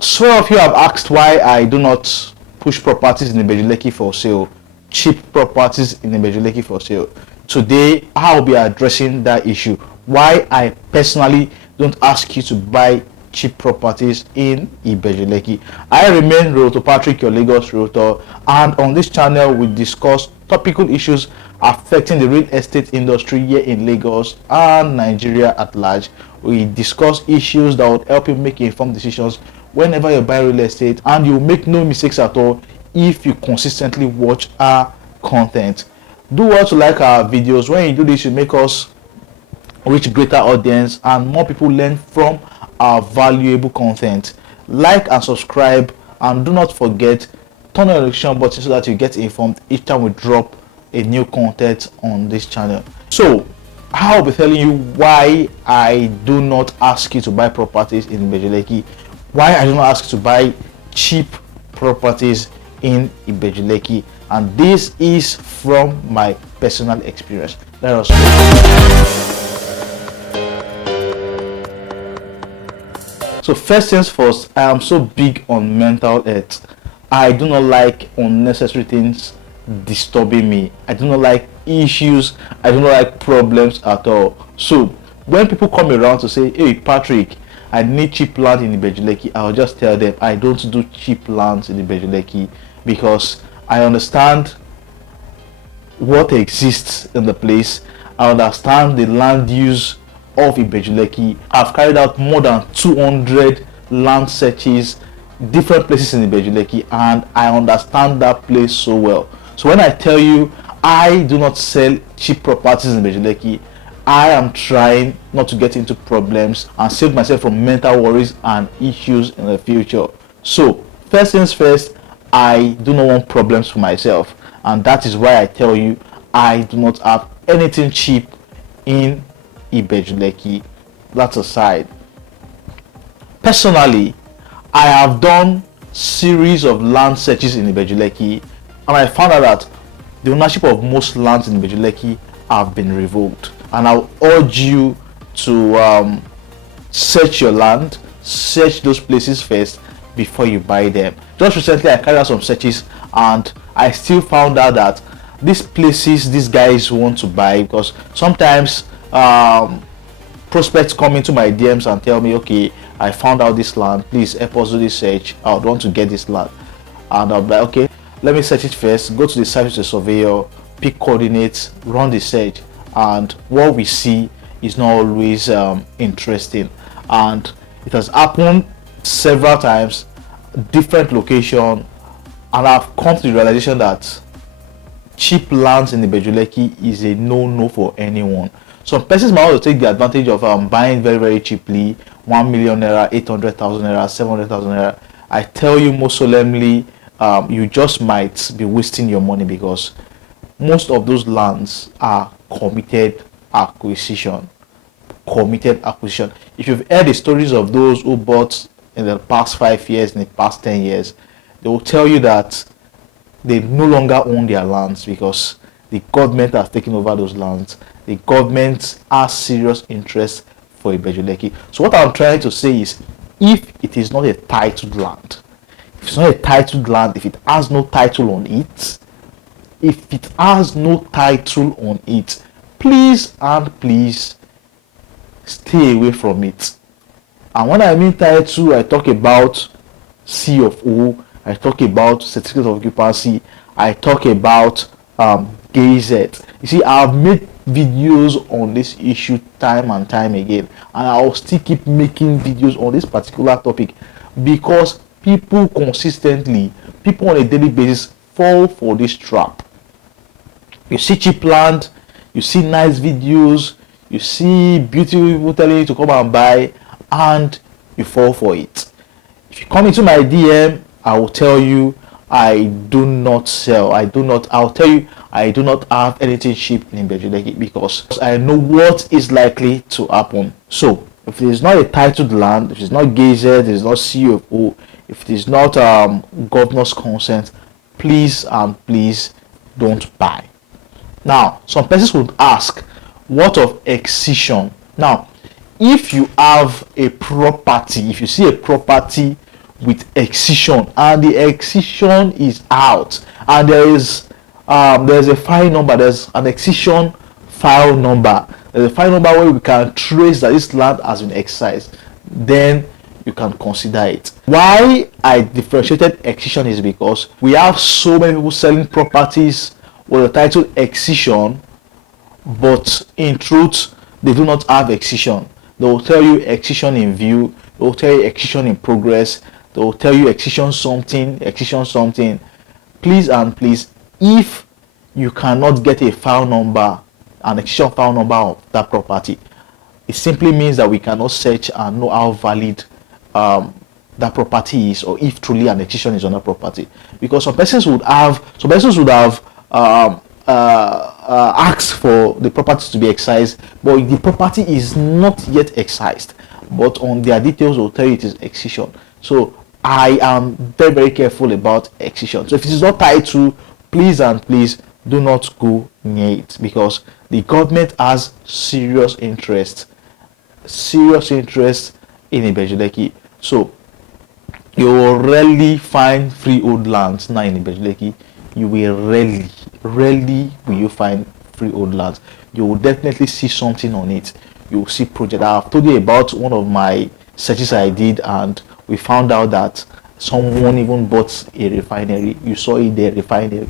Some of you have asked why I do not push properties in Ibeju-Lekki for sale, cheap properties in Ibeju-Lekki for sale. Today, I'll be addressing that issue. Why I personally don't ask you to buy cheap properties in Ibeju-Lekki. I remain Realtor Patrick, your Lagos Realtor, and on this channel we discuss topical issues affecting the real estate industry here in Lagos and Nigeria at large. We discuss issues that would help you make informed decisions whenever you buy real estate, and you make no mistakes at all if you consistently watch our content. Do well to like our videos. When you do this, you make us reach greater audience and more people learn from our valuable content. Like and subscribe, and do not forget turn on the notification button so that you get informed each time we drop a new content on this channel. So I'll be telling you why I do not ask you to buy properties in Ibeju-Lekki, why I do not ask you to buy cheap properties in Ibeju-Lekki, and this is from my personal experience. Let us go. So first things first, I am so big on mental health. I do not like unnecessary things disturbing me. I do not like issues. I do not like problems at all. So when people come around to say, hey Patrick, I need cheap land in Ibeju-Lekki, I'll just tell them I don't do cheap lands in Ibeju-Lekki, because I understand what exists in the place. I understand the land use of Ibeju-Lekki. I've carried out more than 200 land searches, different places in Ibeju-Lekki, and I understand that place so well. So when I tell you I do not sell cheap properties in Ibeju-Lekki, I am trying not to get into problems and save myself from mental worries and issues in the future. So first things first, I do not want problems for myself, and that is why I tell you I do not have anything cheap in Ibeju-Lekki. That's aside. Personally, I have done series of land searches in Ibeju-Lekki, and I found out that the ownership of most lands in Ibeju-Lekki have been revoked. And I'll urge you to search your land, search those places first before you buy them. Just recently I carried out some searches, and I still found out that these places these guys want to buy, because sometimes prospects come into my DMs and tell me, okay, I found out this land, please help us do this search, I would want to get this land. And I'll be like, okay, let me search it first. Go to the site with the surveyor, pick coordinates, run the search, and what we see is not always interesting. And it has happened several times, different location, and I've come to the realization that cheap lands in Ibeju-Lekki is a no-no for anyone. Some persons might want to take the advantage of buying very cheaply, 1 million naira, 800,000 naira, 700,000 naira. I tell you most solemnly, you just might be wasting your money, because most of those lands are committed acquisition. If you've heard the stories of those who bought in the past 5 years, in the past 10 years, they will tell you that they no longer own their lands because the government has taken over those lands. The government has serious interest for Ibeju-Lekki. So what I'm trying to say is, if it is not a titled land, if it's not a titled land, if it has no title on it, please and please stay away from it. And when I mean title, I talk about C of O, I talk about certificate of occupancy, I talk about gazette. You see, I've made videos on this issue time and time again, and I'll still keep making videos on this particular topic, because people consistently, people on a daily basis fall for this trap. You see cheap land, you see nice videos, you see beautiful people telling you to come and buy, and you fall for it. If you come into my DM, I will tell you I do not sell. I'll tell you I do not have anything cheap in Ibeju-Lekki, because I know what is likely to happen. So if it is not a titled land, if it's not gazette, if it's not CFO, if it is not governor's consent, please and please don't buy. Now, some persons would ask, what of excision? Now, if you have a property, if you see a property with excision, and the excision is out, and there's a file number, there's an excision file number, there's a file number where we can trace that this land has been excised, then you can consider it. Why I differentiated excision is because we have so many people selling properties with the title excision, but in truth they do not have excision. They will tell you excision in view, they will tell you excision in progress, they will tell you excision something, excision something. Please and please, if you cannot get a file number, an excision file number of that property, it simply means that we cannot search and know how valid that property is, or if truly an excision is on that property. Because some persons would have asked for the property to be excised, but the property is not yet excised, but on their details will tell you it is excision. So I am very careful about excision. So if it is not tied to, please and please do not go near it, because the government has serious interest in Ibeju-Lekki. So you will rarely find freehold lands now in Ibeju-Lekki. You will rarely will you find freehold lands. You will definitely see something on it. You will see project. I have told you about one of my searches I did, and we found out that someone even bought a refinery. You saw it there, refinery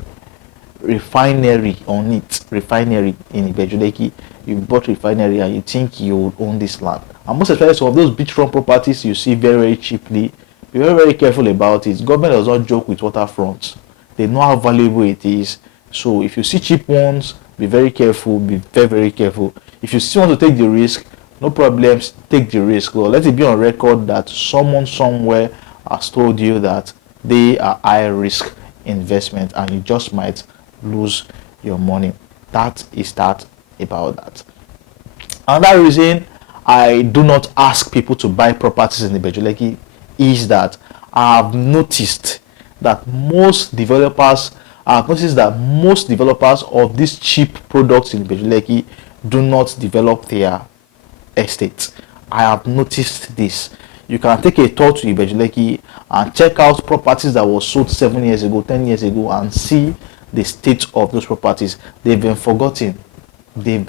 on it, refinery in Ibeju-Lekki. You bought refinery and you think you would own this land. And most especially some of those beachfront properties you see very cheaply. Be very careful about it. Government does not joke with waterfronts. They know how valuable it is. So if you see cheap ones, be very careful. Be very careful. If you still want to take the risk, no problems, take the risk. Well, let it be on record that someone somewhere has told you that they are high risk investment and you just might lose your money. That is that about that. Another reason I do not ask people to buy properties in Ibeju-Lekki is that I have noticed that most developers of these cheap products in Ibeju-Lekki do not develop their estates. I have noticed this. You can take a tour to Ibeju-Lekki and check out properties that were sold 7 years ago, 10 years ago, and see the state of those properties. They've been forgotten. They've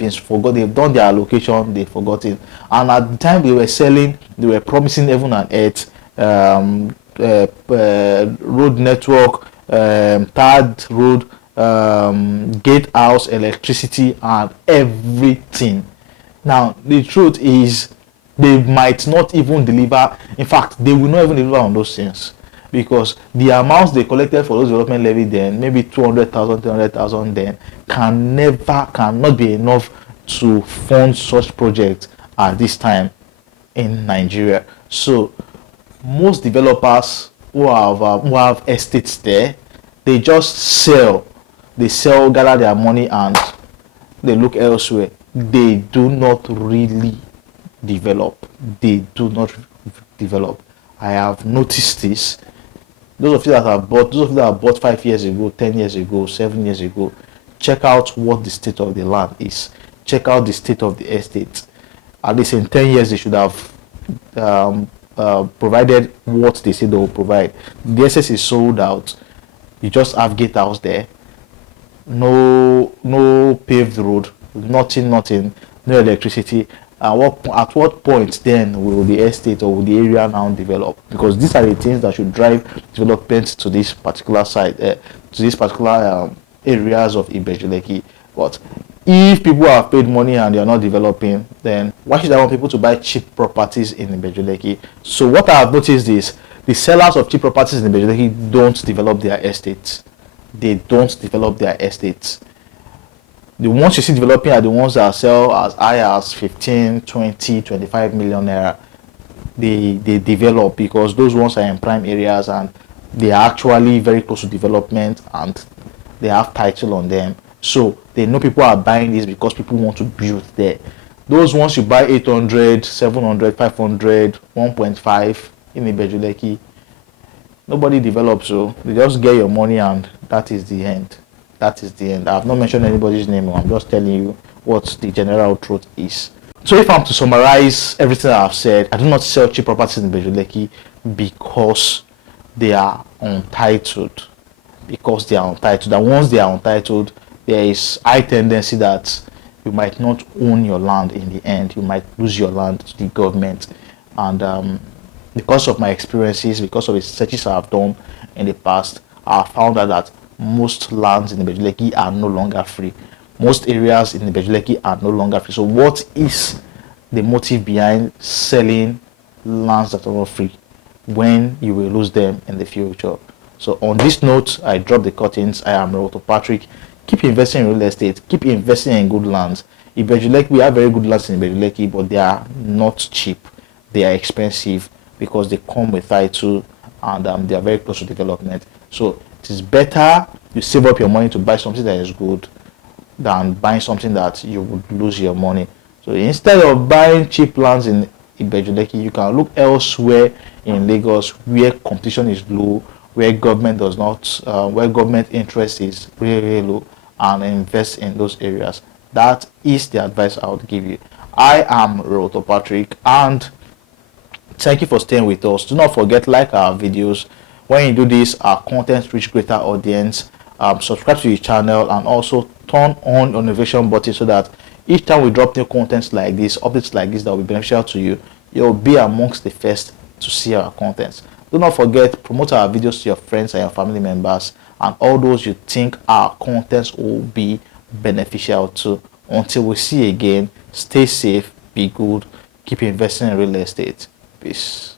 done their allocation, they've forgotten. And at the time they were selling, they were promising heaven and earth, road network, third road, gatehouse, electricity, and everything. Now the truth is they might not even deliver. In fact, they will not even deliver on those things, because the amounts they collected for those development levy then, maybe 200,000, 300,000 then, cannot be enough to fund such projects at this time in Nigeria. So most developers who have estates there, they just sell, gather their money, and they look elsewhere. They do not really develop. I have noticed this. Those of you that have bought 5 years ago, 10 years ago, 7 years ago, check out what the state of the land is. Check out the state of the estate. At least in 10 years, they should have provided what they say they will provide. The estate is sold out. You just have gatehouse there. No paved road. Nothing. No electricity. At what point then will the estate or will the area now develop? Because these are the things that should drive development to this particular site, to these particular areas of Ibeju-Lekki. But if people have paid money and they are not developing, then why should I want people to buy cheap properties in Ibeju-Lekki? So what I have noticed is the sellers of cheap properties in Ibeju-Lekki don't develop their estates. They don't develop their estates. The ones you see developing are the ones that sell as high as 15, 20, 25 million naira. They develop because those ones are in prime areas and they are actually very close to development and they have title on them. So they know people are buying this because people want to build there. Those ones you buy 800, 700, 500, 1.5 in Ibeju-Lekki, nobody develops, so they just get your money and that is the end. That is the end. I have not mentioned anybody's name. I'm just telling you what the general truth is. So if I'm to summarize everything I have said, I do not sell cheap properties in Ibeju-Lekki because they are untitled, because they are untitled. And once they are untitled, there is high tendency that you might not own your land in the end. You might lose your land to the government. And because of my experiences, because of the searches I have done in the past, I have found out that most lands in Ibeju-Lekki are no longer free. Most areas in Ibeju-Lekki are no longer free. So what is the motive behind selling lands that are not free when you will lose them in the future? So on this note, I drop the curtains. I am Roto Patrick. Keep investing in real estate. Keep investing in good lands. Ibeju-Lekki, we have very good lands in Ibeju-Lekki, but they are not cheap. They are expensive because they come with title, and they are very close to development. So it is better you save up your money to buy something that is good than buying something that you would lose your money. So instead of buying cheap lands in Ibeju-Lekki, you can look elsewhere in Lagos where competition is low, where government does not, where government interest is really, really low, and invest in those areas. That is the advice I would give you. I am Roto Patrick, and thank you for staying with us. Do not forget, like our videos. When you do this, our content reach greater audience. Subscribe to the channel, and also turn on your notification button so that each time we drop new contents like this, updates like this that will be beneficial to you, you'll be amongst the first to see our contents. Do not forget, promote our videos to your friends and your family members, and all those you think our contents will be beneficial to. Until we see you again, stay safe, be good, keep investing in real estate. Peace.